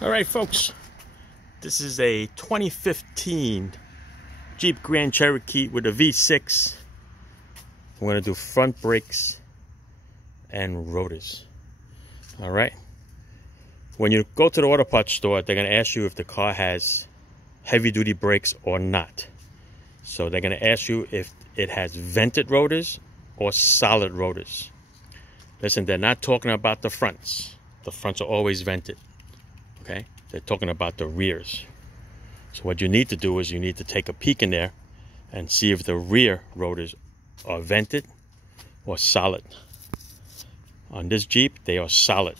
All right, folks, this is a 2015 Jeep Grand Cherokee with a V6. I'm going to do front brakes and rotors. All right. When you go to the auto parts store, they're going to ask you if the car has heavy-duty brakes or not. So they're going to ask you if it has vented rotors or solid rotors. Listen, they're not talking about the fronts. The fronts are always vented. Okay? They're talking about the rears. So what you need to do is you need to take a peek in there and see if the rear rotors are vented or solid. On this Jeep, they are solid.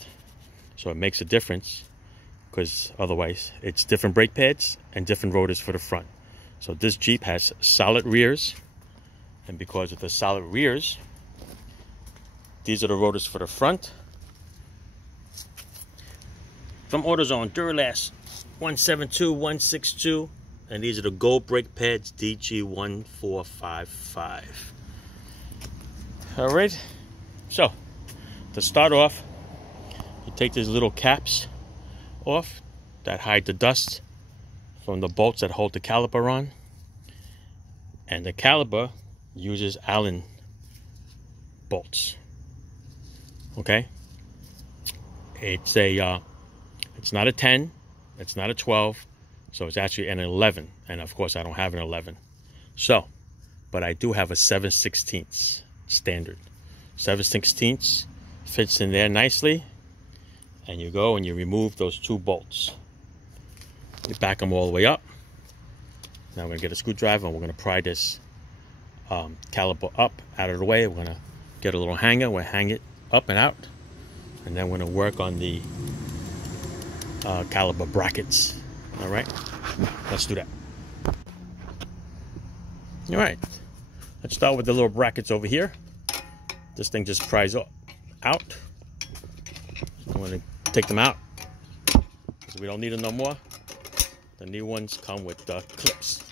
So it makes a difference because otherwise it's different brake pads and different rotors for the front. So this Jeep has solid rears, and because of the solid rears, these are the rotors for the front. Some orders are on Duralast 172, 162, and these are the Gold brake pads DG1455. All right, so to start off, you take these little caps off that hide the dust from the bolts that hold the caliper on, and the caliper uses Allen bolts. Okay, it's not a 10, it's not a 12, so it's actually an 11, and of course I don't have an 11. So, but I do have a 7/16 standard. 7/16 fits in there nicely, and you go and you remove those two bolts. You back them all the way up. Now we're going to get a screwdriver and we're going to pry this caliper up out of the way. We're going to get a little hanger. We'll hang it up and out, and then we're going to work on the caliper brackets. All right, let's do that. All right, let's start with the little brackets over here. This thing just pries out. I'm going to take them out because we don't need them no more. The new ones come with clips.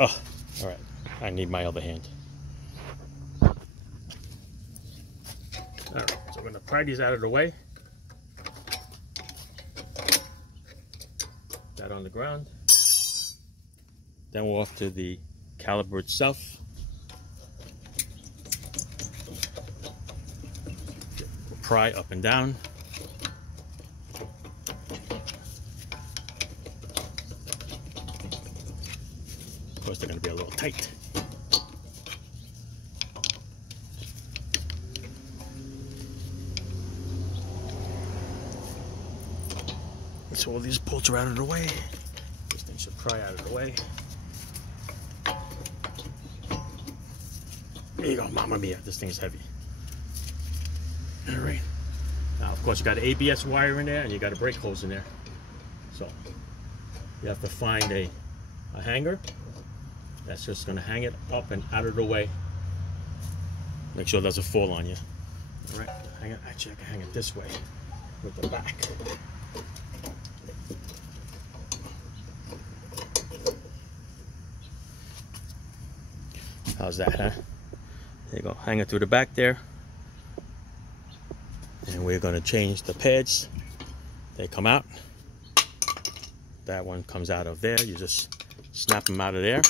Oh, all right, I need my other hand. All right, so we're going to pry these out of the way. That on the ground. Then we're off to the caliper itself. We'll pry up and down. Of course, they're going to be a little tight. So all these bolts are out of the way. This thing should pry out of the way. There you go, Mamma Mia, this thing is heavy. All right. Now, of course, you got an ABS wire in there and you got a brake hose in there. So you have to find a hanger that's just going to hang it up and out of the way. Make sure it doesn't fall on you. All right, hang it. Actually, I can hang it this way with the back. How's that, huh? There you go, hang it through the back there. And we're gonna change the pads. They come out. That one comes out of there. You just snap them out of there.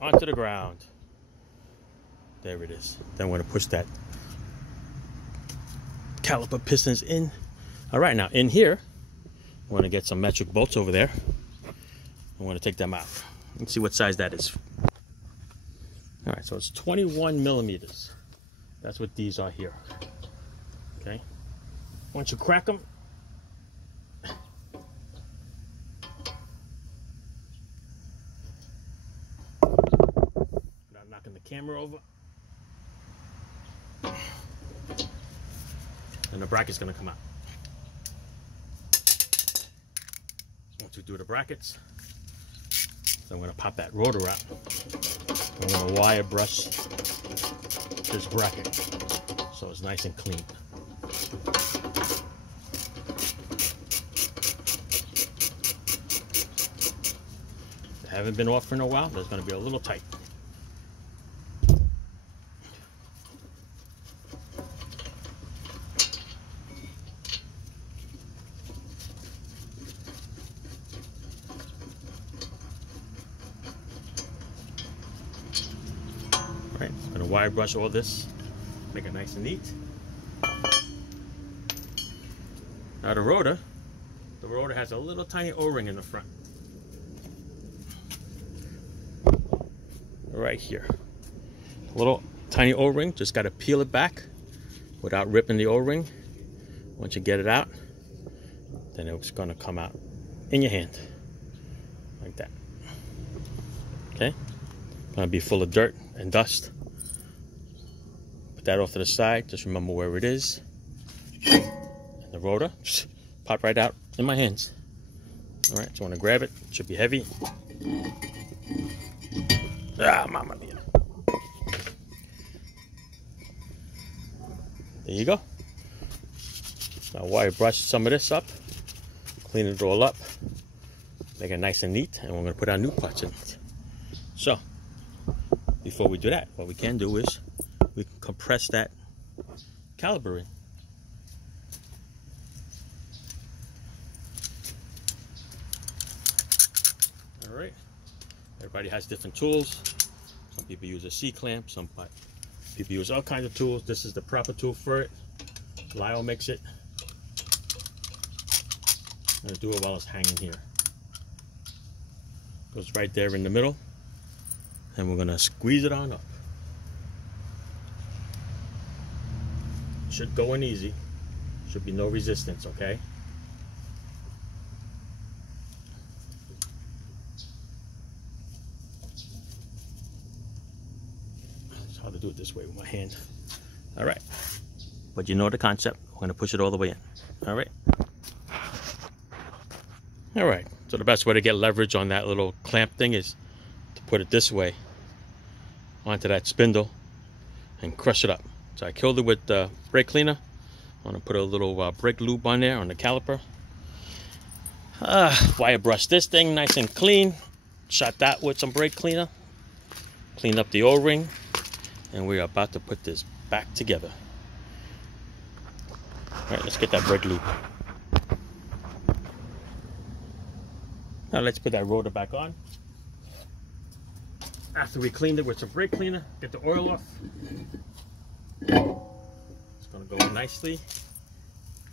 Onto the ground. There it is. Then we're gonna push that caliper pistons in. All right, now in here, we're gonna get some metric bolts over there. I'm gonna take them out. Let's see what size that is. All right, so it's 21 millimeters. That's what these are here. Okay. Once you crack them, without knocking the camera over, and the bracket's gonna come out. Once we do the brackets, then I'm gonna pop that rotor out. I'm going to wire brush this bracket so it's nice and clean. They haven't been off for a while. There's going to be a little tight. wire brush all this, make it nice and neat. Now the rotor has a little tiny O-ring in the front. Right here. A little tiny O-ring, just got to peel it back without ripping the O-ring. Once you get it out, then it's going to come out in your hand like that. Okay, going to be full of dirt and dust. Put that off to the side. Just remember where it is. And the rotor popped right out in my hands. All right, so I want to grab it. It should be heavy. Ah, mama mia. There you go. Now wire brush some of this up, clean it all up, make it nice and neat, and we're going to put our new parts in it. So, before we do that, what we can do is we can compress that caliper in. All right. Everybody has different tools. Some people use a C-clamp, some people use all kinds of tools. This is the proper tool for it. Lyle makes it. I'm going to do it while it's hanging here. Goes right there in the middle. And we're going to squeeze it on up. Should go in easy. Should be no resistance, okay? It's hard to do it this way with my hand. All right. But you know the concept. We're going to push it all the way in. All right. All right. So the best way to get leverage on that little clamp thing is to put it this way onto that spindle and crush it up. So I killed it with brake cleaner. I'm going to put a little brake lube on there on the caliper. Wire brush this thing nice and clean. Shot that with some brake cleaner. Clean up the O-ring. And we're about to put this back together. All right, let's get that brake lube. Now let's put that rotor back on. After we cleaned it with some brake cleaner, get the oil off. It's gonna go nicely.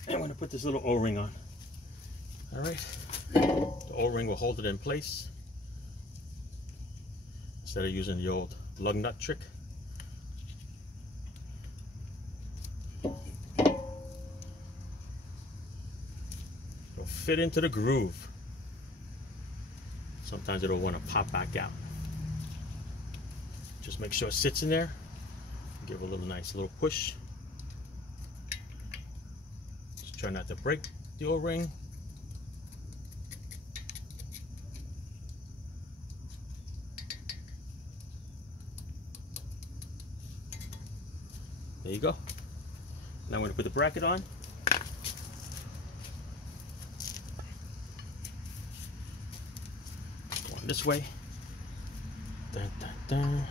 And I'm gonna put this little O-ring on. All right, the O-ring will hold it in place instead of using the old lug nut trick. It'll fit into the groove. Sometimes it'll want to pop back out. Just make sure it sits in there. Give it a little nice little push. Just try not to break the O-ring. There you go. Now I'm going to put the bracket on. Going this way. Dun, dun, dun.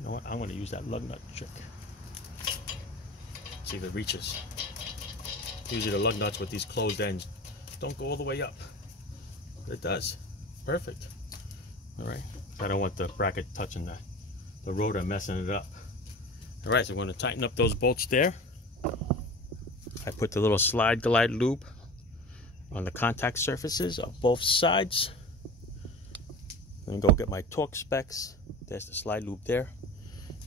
You know what? I'm going to use that lug nut trick. See if it reaches. Usually the lug nuts with these closed ends don't go all the way up. But it does. Perfect. All right. I don't want the bracket touching the rotor, messing it up. All right, so we're going to tighten up those bolts there. I put the little slide glide loop on the contact surfaces of both sides. I'm going to go get my torque specs. There's the slide loop there.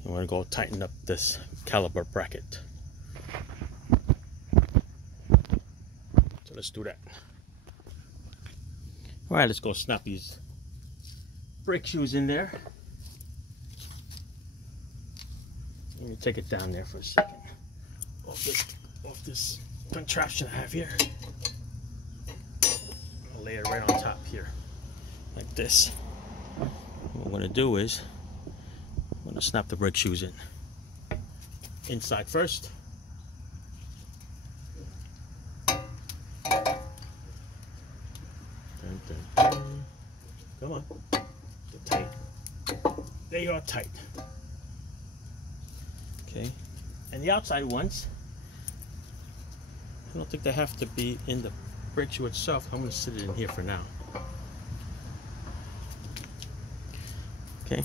I'm going to go tighten up this caliper bracket. So let's do that. All right, let's go snap these brake shoes in there. Let me take it down there for a second. Off this contraption I have here. I'll lay it right on top here, like this. What I'm going to do is, I'm going to snap the brake shoes in. Inside first. Dun, dun, dun. Come on. They're tight. They are tight. Okay. And the outside ones, I don't think they have to be in the brake shoe itself. I'm going to sit it in here for now. Okay.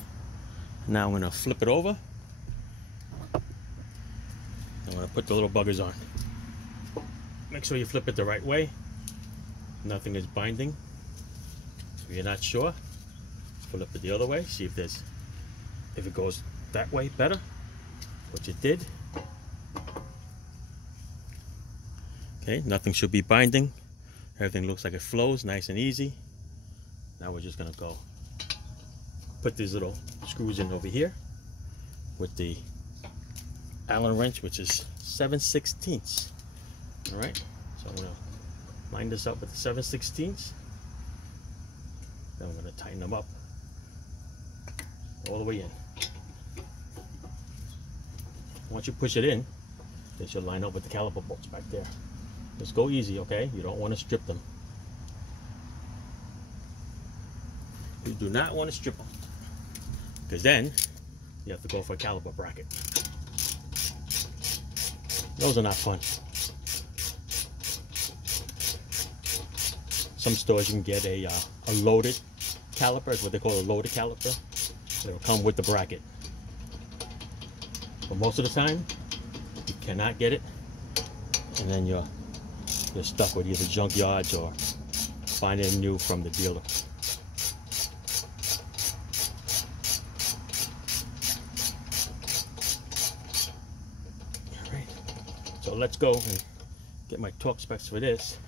Now I'm going to flip it over. I'm going to put the little buggers on. Make sure you flip it the right way. Nothing is binding. If you're not sure, flip it the other way. See if it goes that way better. What you did. Okay, nothing should be binding. Everything looks like it flows nice and easy. Now we're just gonna go put these little screws in over here with the Allen wrench, which is 7/16. All right, so I'm gonna line this up with the 7/16. Then I'm gonna tighten them up all the way in. Once you push it in, they should line up with the caliper bolts back there. Just go easy, okay? You don't want to strip them. You do not want to strip them, because then you have to go for a caliper bracket. Those are not fun. Some stores you can get a loaded caliper. It's what they call a loaded caliper. It'll come with the bracket. But most of the time, you cannot get it, and then you're stuck with either junkyards or finding it new from the dealer. All right, so let's go and get my torque specs for this.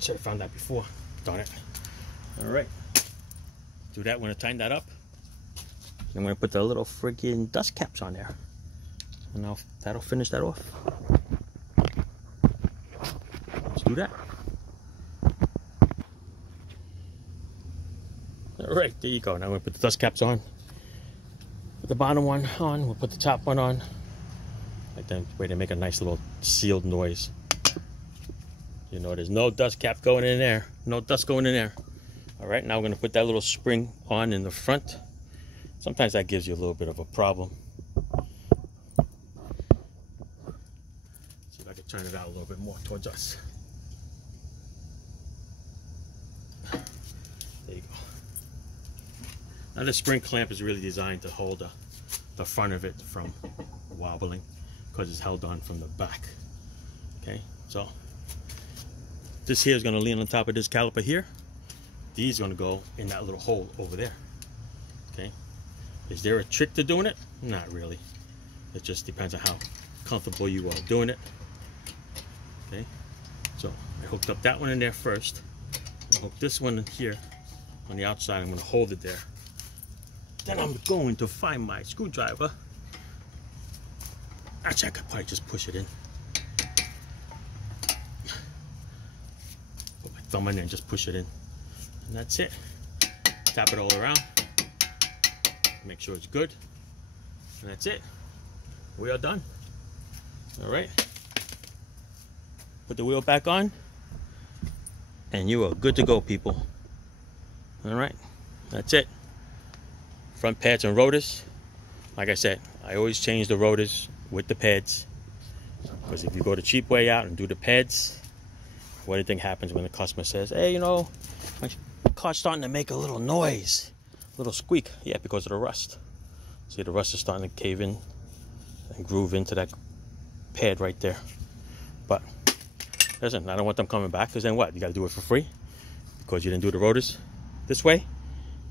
Should have found that before. Darn it. All right, do that. When I tighten that up, I'm going to put the little friggin' dust caps on there, and now that'll finish that off. Let's do that. All right, there you go. Now we're going to put the dust caps on. Put the bottom one on. We'll put the top one on. Like that way to make a nice little sealed noise. You know, there's no dust cap going in there. No dust going in there. All right, now we're going to put that little spring on in the front. Sometimes that gives you a little bit of a problem. See if I can turn it out a little bit more towards us. There you go. Now this spring clamp is really designed to hold the front of it from wobbling, because it's held on from the back. Okay, so this here is going to lean on top of this caliper here. These are going to go in that little hole over there. Okay. Is there a trick to doing it? Not really. It just depends on how comfortable you are doing it. Okay, so I hooked up that one in there first. I hook this one in here on the outside. I'm going to hold it there. Then I'm going to find my screwdriver. Actually, I could probably just push it in. Put my thumb in there and just push it in. And that's it. Tap it all around. Make sure it's good, and that's it. We are done. All right, put the wheel back on, and you are good to go, people. All right, that's it. Front pads and rotors. Like I said, I always change the rotors with the pads, because if you go the cheap way out and do the pads, what do you think happens when the customer says, hey, you know, my car's starting to make a little noise? Little squeak? Yeah, because of the rust. See, the rust is starting to cave in and groove into that pad right there. But listen, I don't want them coming back, because then what? You got to do it for free because you didn't do the rotors this way.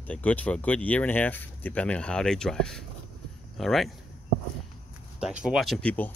They're good for a good 1.5 years, depending on how they drive. All right. Thanks for watching, people.